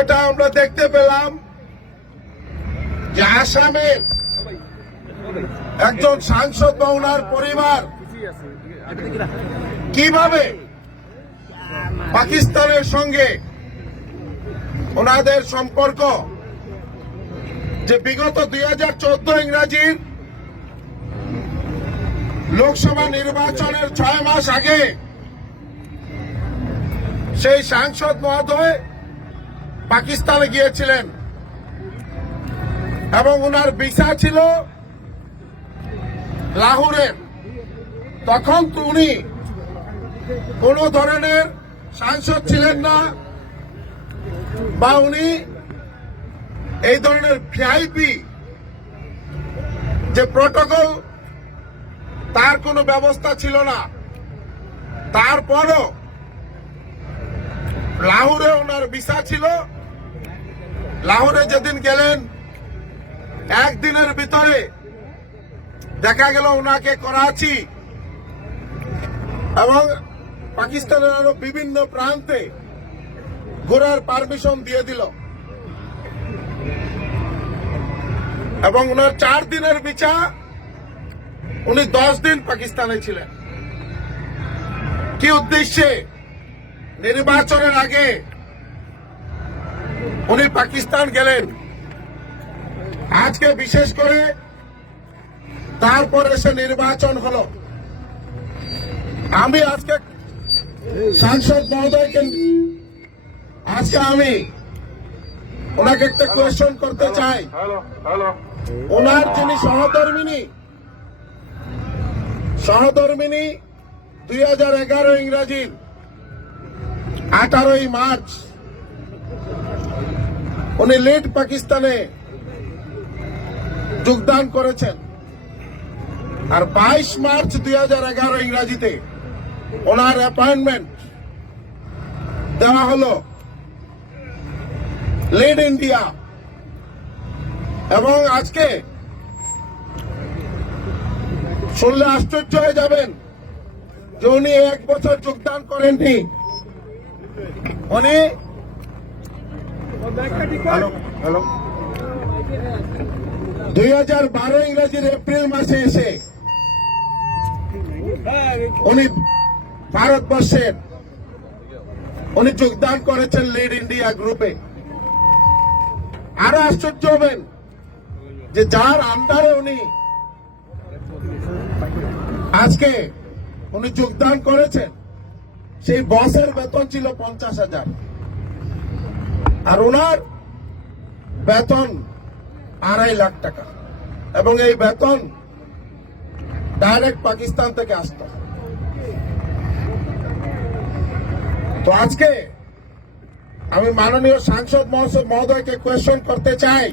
যেটা আমরা দেখতে পেলাম যে আসামের একজন সাংসদ বা ওনার পরিবার কিভাবে পাকিস্তানের সঙ্গে ওনাদের সম্পর্ক যে বিগত 2014 ইংরাজির লোকসভা নির্বাচনের 6 মাস আগে সেই সাংসদ মহোদয় পাকিস্তানে গিয়েছিলেন এবং ওনার ভিসা ছিল লাহোরের। তখন তো উনি কোন ধরনের সাংসদ ছিলেন না বা উনি এই ধরনের ভিআইপি যে প্রটোকল তার কোনো ব্যবস্থা ছিল না। তারপরও লাহোরে ওনার ভিসা ছিল। লাহোরে যেদিন গেলেন একদিনের ভিতরে দেখা গেল ওনাকে করাচি এবং পাকিস্তানের আরো বিভিন্ন প্রান্তে ঘোরার পারমিশন দিয়ে দিল এবং ওনার 4 দিনের ভিসা, উনি 10 দিন পাকিস্তানে ছিলেন। কি উদ্দেশ্যে? নির্বাচনের আগে উনি পাকিস্তান গেলেন। আজকে বিশেষ করে তারপরে সে নির্বাচন হলো। আমি আজকে সাংসদ মহোদয়কে আজকে আমি ওনাকে একটা কোয়েশ্চন করতে চাই। ওনার যিনি সহধর্মিনী 2011 ইংরাজির 18 মার্চ উনি লিড পাকিস্তানে যোগদান করেছেন আর 22 মার্চ 2011 ইংরাজিতে ওনার অ্যাপয়েন্টমেন্ট দেওয়া হলো লিড ইন্ডিয়া। এবং আজকে শুনলে আশ্চর্য হয়ে যাবেন যে উনি 1 বছর যোগদান করেননি। উনি 2012 ইংরেজির এপ্রিল মাসে এসে উনি ভারতবর্ষের উনি যোগদান করেছেন লিড ইন্ডিয়া গ্রুপে। আরো আশ্চর্য হবেন যে যার আন্ডারে উনি আজকে উনি যোগদান করেছেন সেই বসের বেতন ছিল 50,000 আর ওনার বেতন 2.5 লাখ টাকা এবং এই বেতন ডাইরেক্ট পাকিস্তান থেকে আসতো। তো আজকে আমি মাননীয় সাংসদ মহোদয়কে কোয়েশ্চন করতে চাই